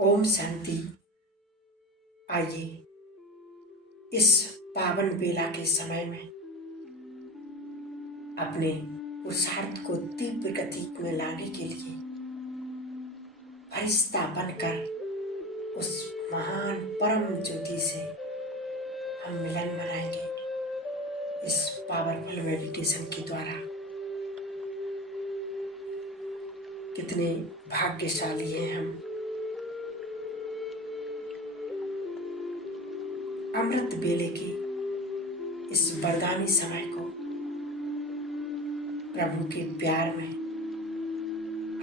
ओम शांति। आइए इस पावन बेला के समय में अपने पुरुषार्थ को तीव्र गति में लाने के लिए फरिश्ता बनकर उस महान परम ज्योति से हम मिलन मनाएंगे इस पावरफुल मेडिटेशन के द्वारा। कितने भाग्यशाली हैं हम। अमृत बेले के इस वरदानी समय को प्रभु के प्यार में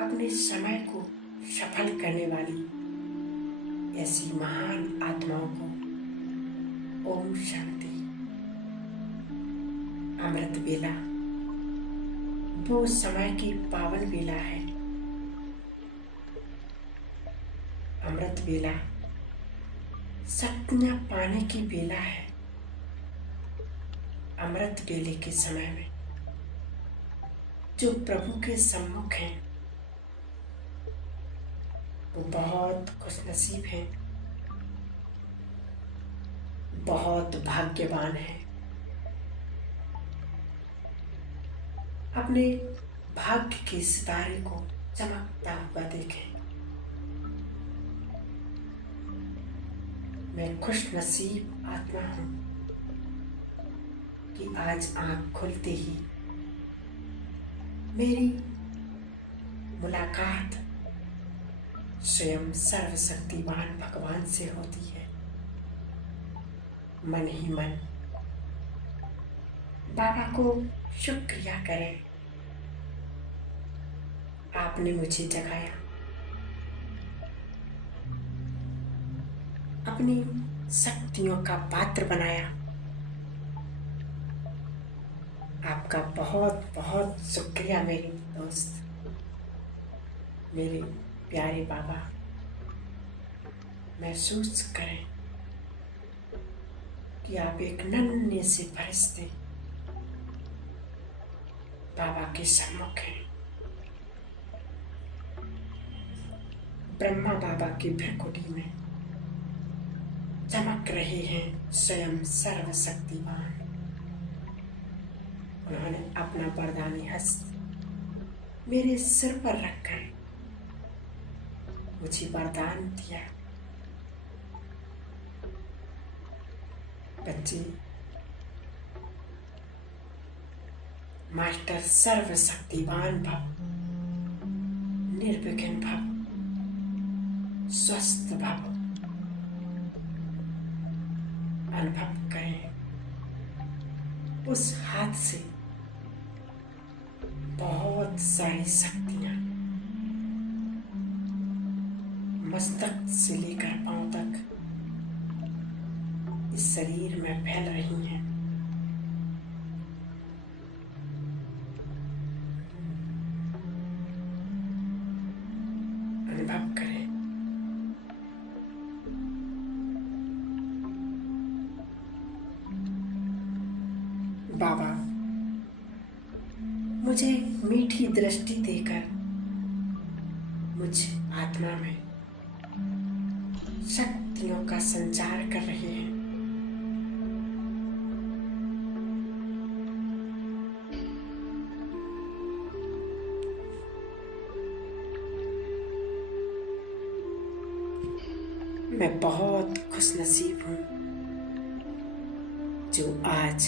अपने समय को सफल करने वाली ऐसी महान आत्माओं को ओम शांति। अमृत बेला वो समय की पावन बेला है। अमृत बेला शक्तियां पाने की बेला है। अमृत बेले के समय में जो प्रभु के सम्मुख हैं वो बहुत खुशनसीब हैं, बहुत भाग्यवान हैं। अपने भाग्य के सितारे को चमकता हुआ देखें। मैं खुशनसीब आत्मा हूँ कि आज आँख खुलते ही मेरी मुलाकात स्वयं सर्वशक्तिवान भगवान से होती है। मन ही मन बाबा को शुक्रिया करें, आपने मुझे जगाया, अपनी शक्तियों का पात्र बनाया। आपका बहुत बहुत शुक्रिया मेरे दोस्त, मेरे प्यारे बाबा। महसूस करें कि आप एक नन्हे से फरिश्ते बाबा के सम्मुख हैं। ब्रह्मा बाबा की भ्रकुटी में चमक रहे हैं स्वयं सर्वशक्तिवान। उन्होंने अपना वरदानी हस्त मेरे सिर पर रखकर मुझे वरदान दिया। बच्चे, मास्टर सर्वशक्तिवान भव, निर्विघ्न भव, स्वस्थ भव। अनुभव करें उस हाथ से बहुत सारी शक्तियां मस्तक से लेकर पांव तक इस शरीर में फैल रही हैं। अनुभव करें बाबा मुझे मीठी दृष्टि देकर मुझ आत्मा में शक्तियों का संचार कर रहे हैं। मैं बहुत खुशनसीब हूँ जो आज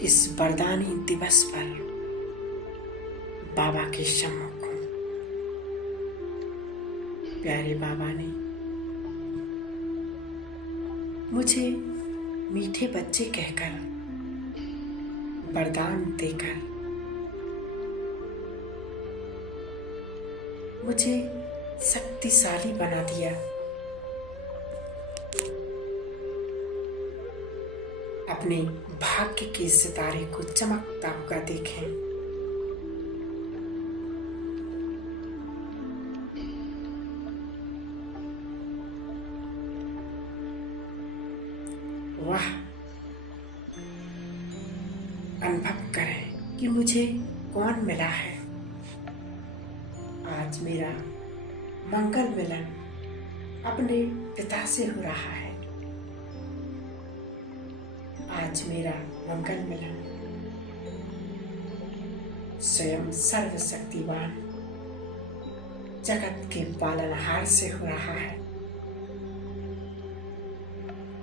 इस वरदानी दिवस पर बाबा के सम्मुख हूँ। प्यारे बाबा ने मुझे मीठे बच्चे कहकर वरदान देकर मुझे शक्तिशाली बना दिया। अपने भाग्य के सितारे को चमकता हुआ देखें। वाह, अनुभव करें कि मुझे कौन मिला है। आज मेरा मंगल मिलन अपने पिता से हो रहा है। आज मेरा मंगल मिलन स्वयं सर्वशक्तिवान जगत के पालनहार से हो रहा है।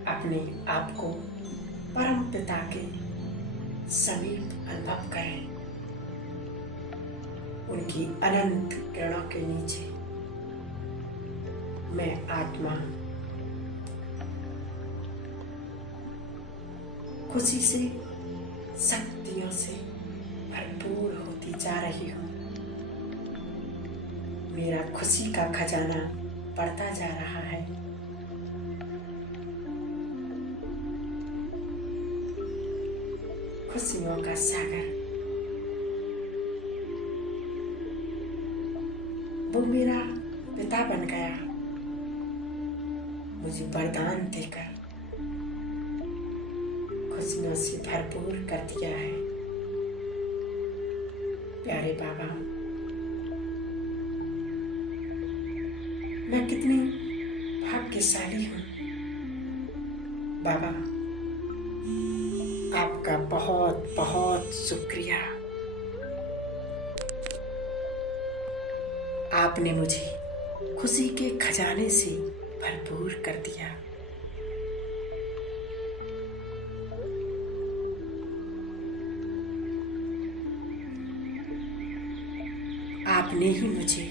अपने आप को परम पिता के समीप अनुभव करें। उनकी अनंत किरणों के नीचे मैं आत्मा खुशी से, शक्तियों से भरपूर होती जा रही हूँ। मेरा खुशी का खजाना बढ़ता जा रहा है। खुशियों का सागर वो मेरा पिता बन गया, मुझे वरदान देकर खुशियों से भरपूर कर दिया है। प्यारे बाबा, मैं कितनी भाग्यशाली हूँ। बाबा, आपका बहुत बहुत शुक्रिया। आपने मुझे खुशी के खजाने से भरपूर कर दिया। आपने ही मुझे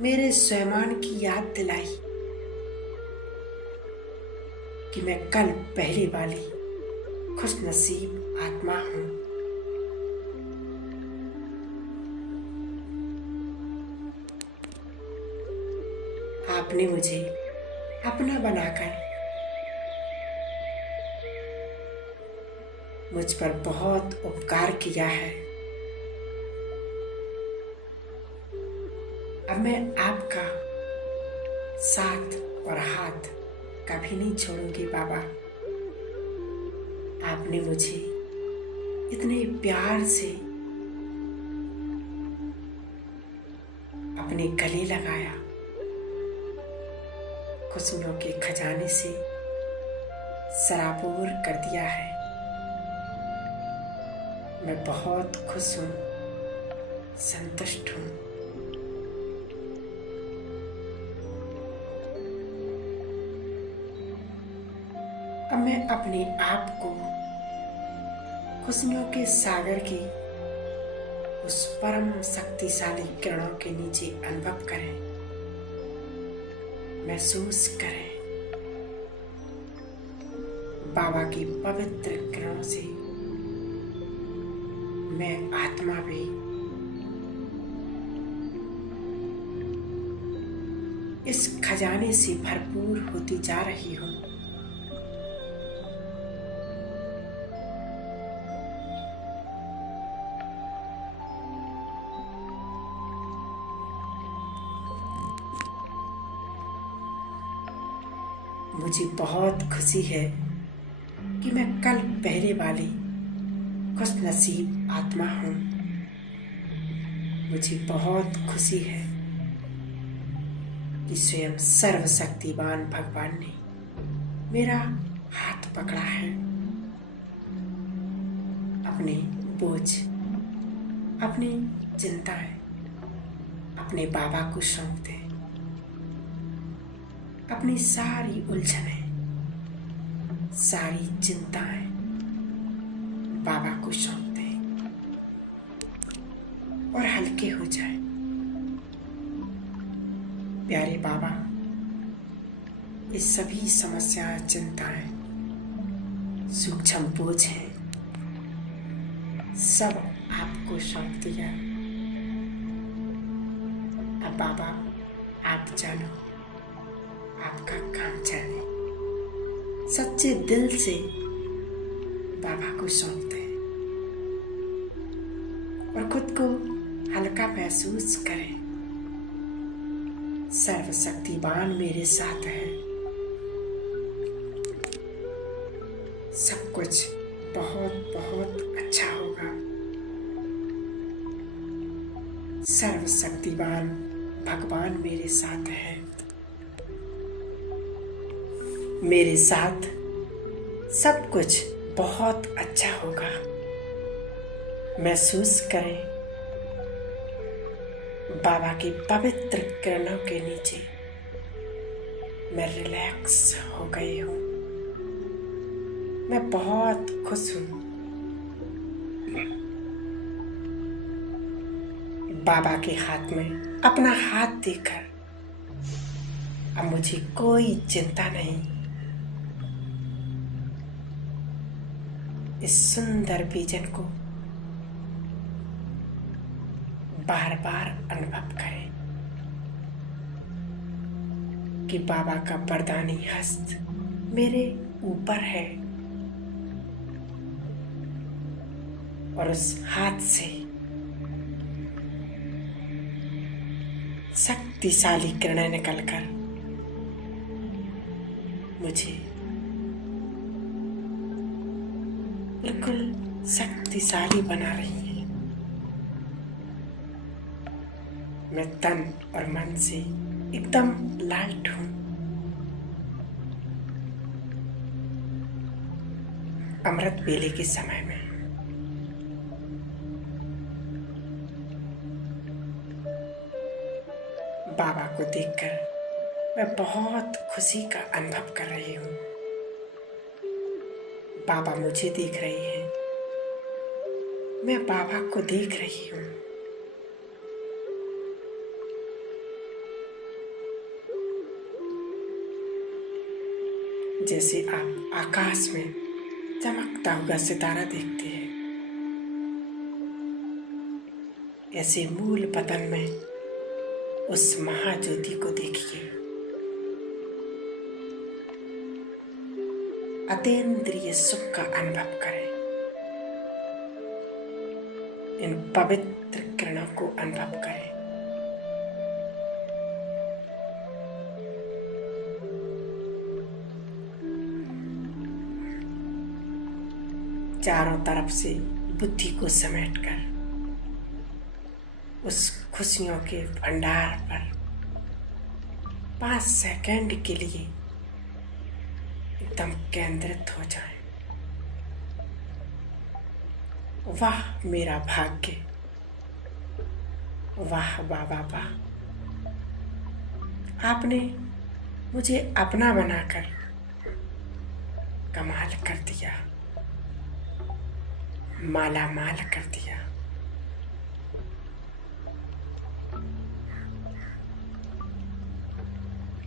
मेरे स्वयं की याद दिलाई कि मैं कल पहले वाली खुशनसीब आत्मा हूँ। आपने मुझे अपना बनाकर मुझ पर बहुत उपकार किया है। अब मैं आपका साथ और हाथ कभी नहीं छोड़ूंगी बाबा। आपने मुझे इतने प्यार से अपने गले लगाया, खुशियों के खजाने से सराबोर कर दिया है। मैं बहुत खुश हूँ, संतुष्ट हूँ। अब मैं अपने आप को खुशियों के सागर की उस परम शक्तिशाली किरणों के नीचे अनुभव करें, महसूस करें। बाबा की पवित्र किरणों से मैं आत्मा भी इस खजाने से भरपूर होती जा रही हूँ। मुझे बहुत खुशी है कि मैं कल पहले वाली खुशनसीब आत्मा हूँ। मुझे बहुत खुशी है कि स्वयं सर्वशक्तिवान भगवान ने मेरा हाथ पकड़ा है। अपने बोझ, अपनी चिंताएं अपने बाबा को सौंप दें। अपनी सारी उलझनें, सारी चिंताएं बाबा को सौंप दें और हल्के हो जाए। प्यारे बाबा, ये सभी समस्याएं, चिंताएं, सूक्ष्म बोझ हैं, सब आपको सौंप दिया। अब बाबा, आप जानो, आपका काम जाने। सच्चे दिल से बाबा को सौंप दें और खुद को हल्का महसूस करें। सर्वशक्तिवान मेरे साथ है। सब कुछ बहुत बहुत अच्छा होगा। सर्वशक्तिवान भगवान मेरे साथ है। मेरे साथ सब कुछ बहुत अच्छा होगा। महसूस करें बाबा की पवित्र किरणों के नीचे मैं रिलैक्स हो गई हूँ। मैं बहुत खुश हूँ। बाबा के हाथ में अपना हाथ देकर अब मुझे कोई चिंता नहीं। इस सुंदर विजन को बार बार अनुभव करें कि बाबा का वरदानी हस्त मेरे ऊपर है और उस हाथ से शक्तिशाली किरणें निकलकर मुझे बिल्कुल शक्तिशाली बना रही है। मैं तन और मन से एकदम लाइट हूँ। अमृत वेले के समय में बाबा को देखकर मैं बहुत खुशी का अनुभव कर रही हूँ। बाबा मुझे देख रहे हैं, मैं बाबा को देख रही हूँ। जैसे आप आकाश में चमकता हुआ सितारा देखते हैं, ऐसे मूल पतन में उस महाज्योति को देखिए। अतीन्द्रिय सुख का अनुभव करें। इन पवित्र किरणों को अनुभव करें। चारों तरफ से बुद्धि को समेटकर उस खुशियों के भंडार पर 5 सेकंड के लिए एकदम केंद्रित हो जाएं। वाह मेरा भाग्य, वाह बाबा वाह, आपने मुझे अपना बनाकर कमाल कर दिया, माला माल कर दिया।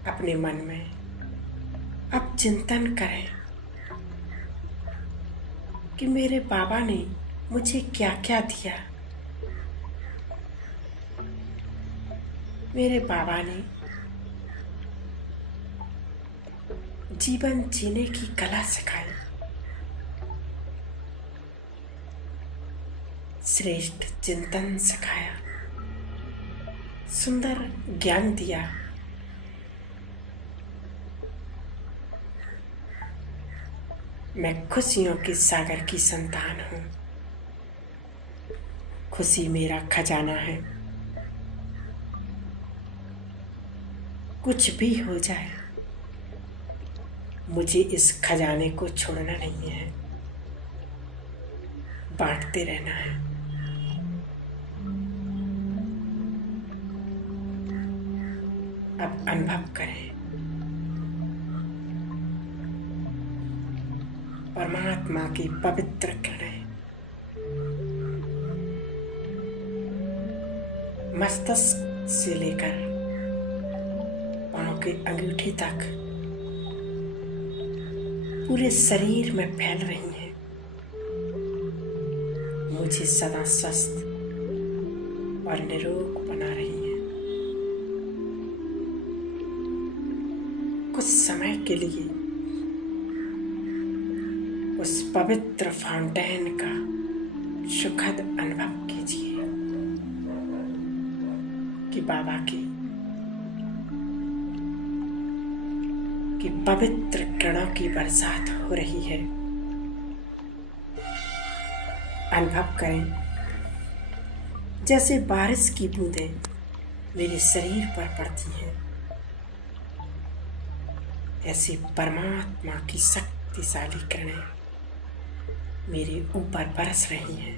अपने मन में अब चिंतन करें कि मेरे बाबा ने मुझे क्या क्या दिया। मेरे बाबा ने जीवन जीने की कला सिखाई, श्रेष्ठ चिंतन सिखाया, सुंदर ज्ञान दिया। मैं खुशियों के सागर की संतान हूँ। खुशी मेरा खजाना है। कुछ भी हो जाए, मुझे इस खजाने को छोड़ना नहीं है, बांटते रहना है। अब अनुभव करें परमात्मा की पवित्र किरणें मस्तिष्क से लेकर पांव के अंगूठे तक पूरे शरीर में फैल रही हैं। मुझे सदा स्वस्थ और निरोग बना रही हैं। कुछ समय के लिए उस पवित्र फाउंटेन का सुखद अनुभव कीजिए कि बाबा की पवित्र किरणों की बरसात हो रही है। अनुभव करें जैसे बारिश की बूंदें मेरे शरीर पर पड़ती हैं, ऐसे परमात्मा की शक्तिशाली किरणें मेरे ऊपर बरस रही हैं।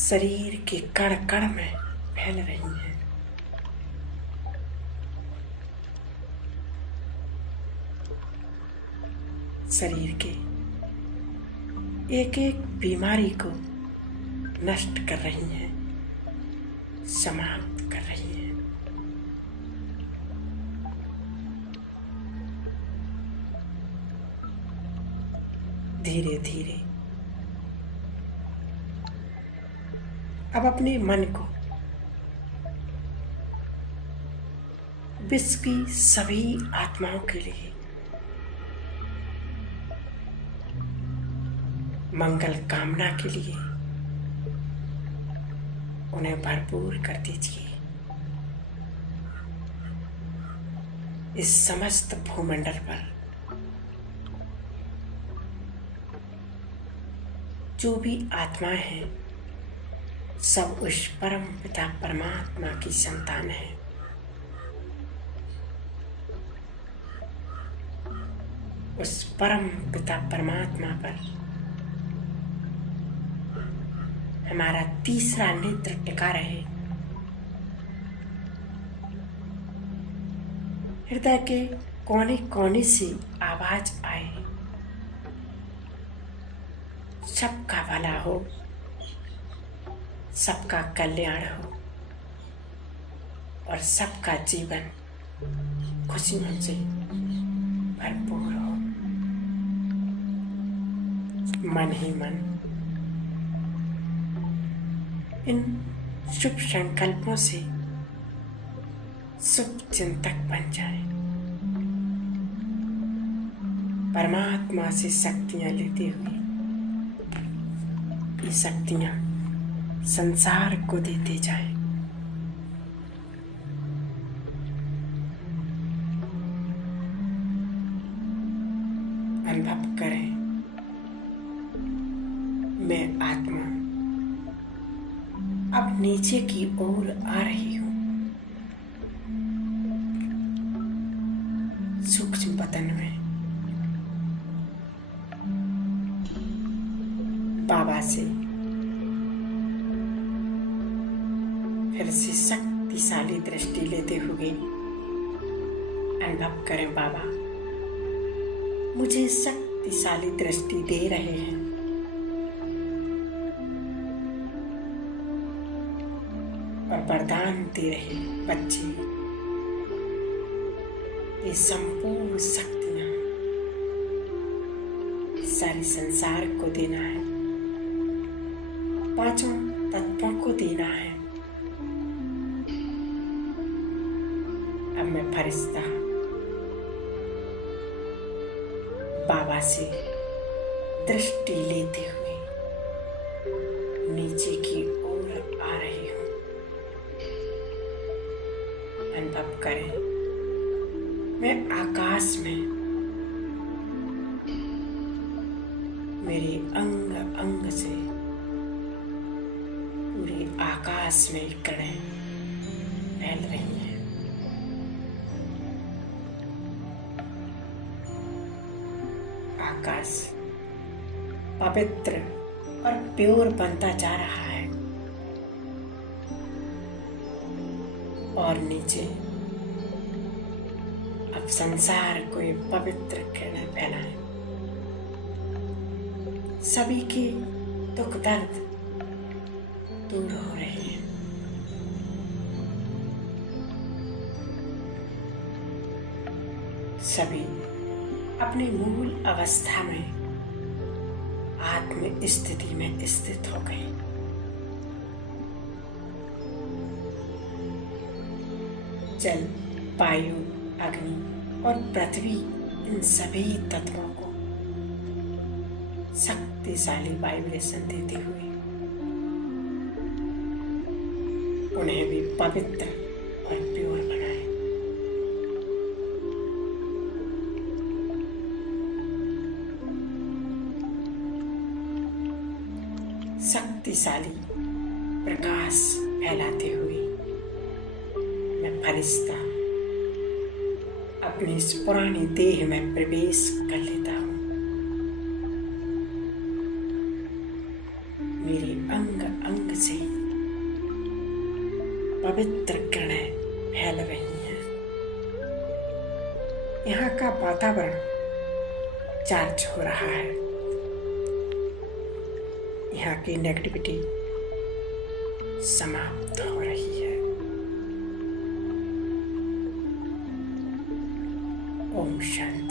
शरीर के कण कण में फैल रही हैं। शरीर के एक एक बीमारी को नष्ट कर रही हैं, समाप्त कर रही हैं। धीरे धीरे अब अपने मन को विश्व की सभी आत्माओं के लिए मंगल कामना के लिए उन्हें भरपूर कर दीजिए। इस समस्त भूमंडल पर जो भी आत्माएं हैं, सब उस परम पिता परमात्मा की संतान है। उस परम पिता परमात्मा पर हमारा तीसरा नेत्र टिका रहे। हृदय के कोने कोने से आवाज आए, सबका भला हो, सबका कल्याण हो और सबका जीवन खुशियों से भरपूर हो। मन ही मन इन शुभ संकल्पों से शुभ चिंतक बन जाए। परमात्मा से शक्तियां लेते हुए ये शक्तियां संसार को देते जाए। अनुभव करें, मैं आत्मा अब नीचे की ओर आ रही हूं। सूक्ष्म बदन में बाबा से फिर से शक्तिशाली दृष्टि लेते हुए अनुभव करें, बाबा मुझे शक्तिशाली दृष्टि दे रहे हैं। और वरदान दे रहे बच्चे, ये संपूर्ण शक्तियां सारे संसार को देना है, पांचों तत्वों को देना है। अब मैं फरिश्ता बाबा से दृष्टि लेते हुए नीचे की ओर आ रही हूं। अनुभव करें, मैं आकाश में मेरे अंग अंग से पूरे आकाश में किरणें फैल रही हैं। आकाश पवित्र और प्योर बनता जा रहा है और नीचे अब संसार को ये पवित्र किरणें फैलाएं। सभी के दुख दर्द दूर हो रहे हैं। सभी अपनी मूल अवस्था में आत्म स्थिति में स्थित हो गए। जल, वायु, अग्नि और पृथ्वी, इन सभी तत्वों को शक्तिशाली वाइब्रेशन देते हुए उन्हें भी पवित्र और प्योर बनाए। शक्तिशाली प्रकाश फैलाते हुए मैं फरिश्ता अपनी इस पुरानी देह में प्रवेश कर लेता हूँ। मेरे अंग अंग से पवित्र किरणें फैल रही हैं। यहाँ का वातावरण चार्ज हो रहा है। यहाँ की नेगेटिविटी समाप्त हो रही है। ओम शांति।